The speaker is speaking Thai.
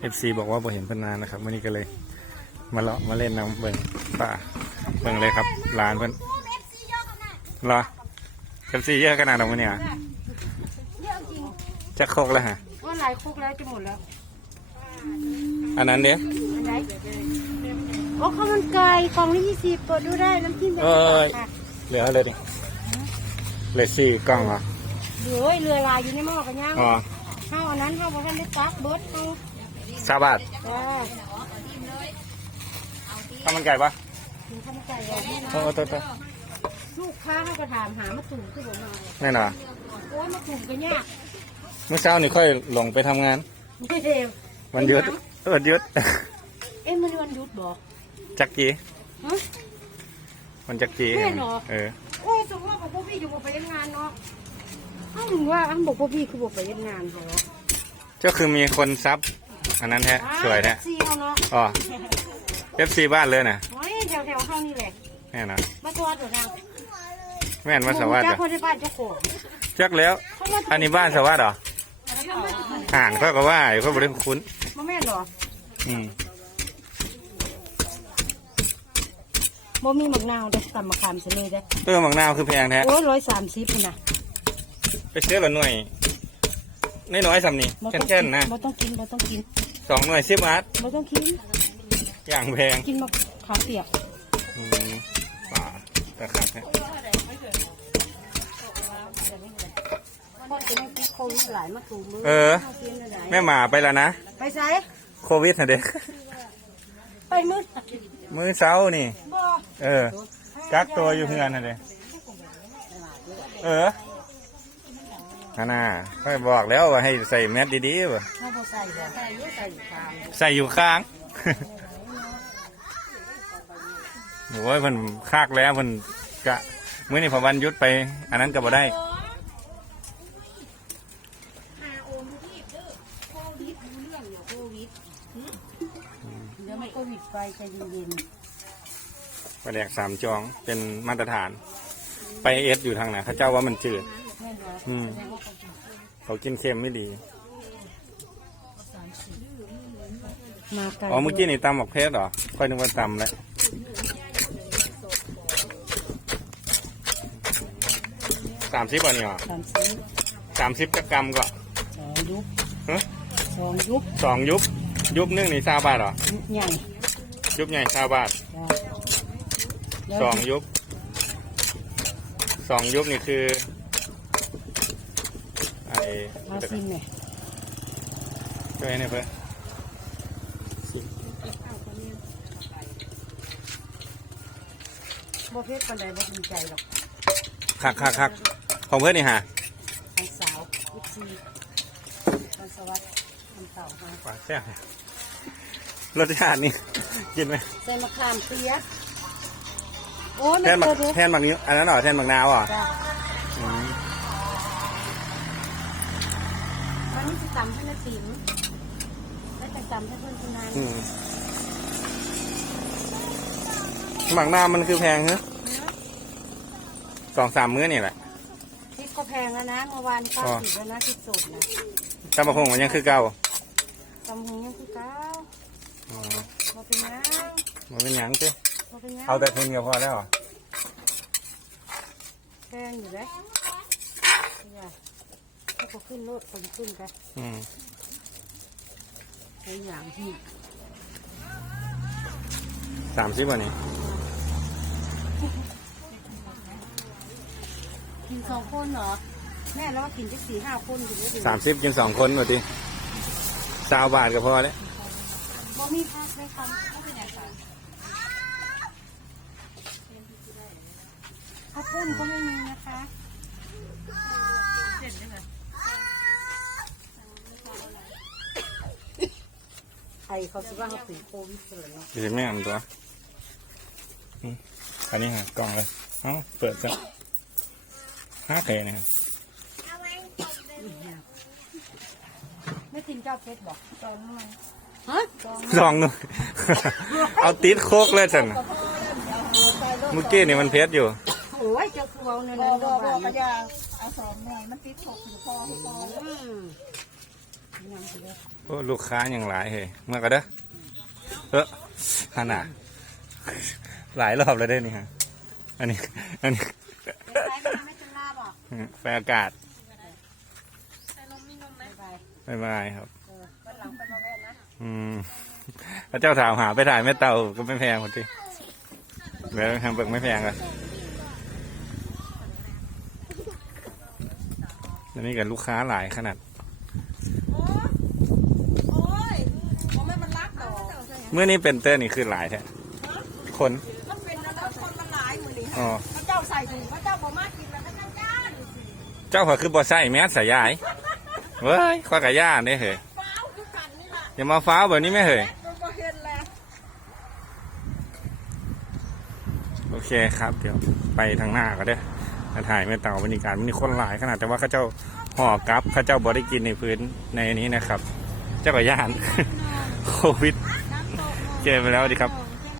เอฟซีบอกว่าบ่เห็นเพิ่นนานนะครับวันนี้ก็เลย มาเลาะมาเล่นน้ำเบิ่งป่าเบิ่งเลยครับร้านเพิ่นเหรอเอฟซีเยอะขนาดนั้นวะเนี่ยเยอะจริงจะโคกแล้วฮะว่าหลายคุกแล้วจะหมดแล้ว อันนั้นเด้อันไหนโอ้ข้าวมันไก่กล่องละยี่สิบเปิดดูได้น้ำจิ้มเอ้ยเหลือเลยดิเหลือสี่กล่องเหรอเหลือเรือลายอยู่ในหม้อกันยังอ๋อข้าวอันนั้นข้าวบอกท่านได้ตักเบิร์ดข้าว ซาบาทจ้าข้าวมันไก่ปะถึงข้าวมันไก่เอาแม่นะโอ้ตัวตัวลูกค้าเขาก็ถามหามาตุ่มคือผมมาแน่นอนโอ้ยมาตุ่มกันยากเมื่อเช้านี่ค่อยลงไปทำงานไม่เร็ววันหยุดวันหยุดเอ๊ะมันวันหยุดบอกจักจีฮะมันจักจีแม่นเหรอเออโอ้ยสมมติว่าบอกพวกพี่อยู่บอกไปยังงานเนาะอ้าวถึงว่าอ้าวบอกพวกพี่คือบอกไปยังงานเหรอก็คือมีคนซับ อันนั้นแท้สวยแท้ซีเอาเนาะอ๋อเอฟซีบ้านเลยนะโอ้ยแถวแถวๆเข้านี่แหละแน่นอนมาตัวเดี๋ยวนะแม่นว่าสวัสดิ์จ้าเหรอคนที่บ้านเจ้าของจักแล้วเขามาอันนี้บ้านสวัสดิ์เหรอห่านเขาก็ว่าอยู่เขาบริคุ้นมาแม่นเหรออืมบ่มีหมักนาวได้ตำมะขามเสลยได้เออหมักนาวคือแพงแท้โอ้ยร้อยสามสิบนะไปซื้อละหน่วยน้อยๆสำนี่บ่ต้องแค่นๆนะบ่ต้องกินบ่ต้องกิน สองหน่วยสิบบาทบ่ต้องกินอย่างแพงกินมะขามเปียกอืมป่าแต่ขาดแท้พ่อจะให้ติดโควิดหลายมาตูมมือเออากินได้แม่หมาไปแล้วนะ ไปใส่โควิดนะเด็ก ไปมืดมื้อเช้านี่บ่เออกักตัวอยู่เพื่อนนะเด็ก เออฮาน่าค่อยบอกแล้วว่าให้ใส่แมสดีๆว่ะถ้าบ่ ใส่บ่ใส่เยอะใส่อยู่ข้างใส่อยู่ข้าง โอ้ยเพิ่นคากแล้วเพิ่นกะมื้อนี้พอวันหยุดไป อันนั้นก็บ่ได้เดี๋ยวมันโควิดไปใจเย็นปลาแดกสามจองเป็นมาตรฐาน ไปเอสอยู่ทางไหนเขาเจ้าว่ามันจืด ๆแม่นบ่อืมเขากินเค็มไม่ดี มาไกลอ๋อเมื่อกี้นี่ตำหมกเพชรเหรอค่อยนึกว่าตำแล้วสามสิบอะนี่หรอสามสิบสามสิบกรัมก็สองยุบฮะสองยุบสองยุบยุบหนึงนี่ซาบาทเหรอใหญ่ยุบใหญ่ซาบาทจ้าสองยุบสองยุบนี่คือไอ้มาซิมหน่อย ช่วยให้หน่อยเพื่อนบ่เพชรปันใดบ่ดีใจหรอกคักคักคักของเพื่อนนี่ฮะทางสาวอุซีทางสวัสดิ์ทางเต่ามาหวานแซ่บรสชาตินี่กินไหมใส่มะขามเปียกโอ้ยแทมันนหมักเปิดดูแทนหมักนิ้วอันนั้นเหรอแทนหมักนาวเหรอจ้าอืมวันนี้จะตำให้นาสิมแล้วจะ ตำให้เพื่อนคุณนายอืมหมักนาวมันคือแพงเหรอสองสามมื้อนี่แหละพริกก็แพงแล้วนะเมื่อวานเก้าอ๋อสิบแล้วนะพริกสดนะตำบักหงมันยังคือเก่าตำหงยังคือเก้าอ๋อบ่เป็นหยังมันเป็นหยังจ้ะบ่เป็นหยังเอาแต่ทุนก็พอแล้วเหรอแพงอยู่เลยเนี่ยถ้าก็ขึ้นรถคนขึ้นกันอืม เป็นอย่างที่สามสิบวันนี้กินสองคนเหรอ แม่แล้วว่ากินจะสี่ห้าคนอยู่ด้วยสามสิบกินสองคนหมดดิสาวบาทก็พอแล้วบ่มีพักเลยค่ะข้าวปุ้นก็ไม่มีนะคะไอเขาคิดว่าเขาถึงโควิดเลยเนาะจะไม่อ่านตัวอืมอันนี้ฮะกล่องเลยเอ้าเปิดซะห้าเคนะฮะไม่กินเจ้าเพชรบอกจองหน่อยฮะจองลองหน่อยเอาติดโคกเลยสันเมื่อกี้นี่มันเพชรอยู่ โอ้ยเจ้าคือเอาเนื้อบ่เนื้อบ่บ่บ้านก็จะเอาสองหน่วยมันติดหกอยู่พอพออืมยังสิเลย โอ้ลูกค้ายังหลายเฮ้ยเมื่อกันเด้อเออขนาดหลายรอบแล้วเด้อนี่ฮะอันนี้อันนี้ไปไปไม่จนลาบอกแฟอากาศไปไปบ๊ายบายครับเออวันหลังไปมาแว่นนะอืมพระเจ้าถามหาไปถ่ายแม่เต่าก็ไม่แพงหมดทีเดี๋ยวทางเบิกไม่แพงอะอันนี้กับลูกค้าหลายขนาด โอ้ยผมไม่มันรักดอก เมื่อนี้เป็นเตอร์นี่คือหลายแท้คน มันเป็นแล้วคนมันหลายหมดเลยอ๋อพระเจ้าใส่ถุงพระเจ้าบ่มากินแล้วพระเจ้าจ้าดูสิเจ้าขอคือบอใส่แมสสายยายเว้ยข้อกระย่าเนี่ยเหยฟ้าวคือกันนี่ล่ะอย่ามาฟ้าวแบบนี้ไม่เหยมันก็เห็นแล้วโอเคครับ เดี๋ยวไปทางหน้าก็ได้อมาถ่ายแม่เต่าบรรยากาศมันมีคนหลายขนาดแต่ว่าเข้าเจ้าห่อกลับเข้าเจ้าบริกินในพื้นในนี้นะครับ เจ้าก็ย่าน โควิดน้ำตก เจอไปแล้วดีครับ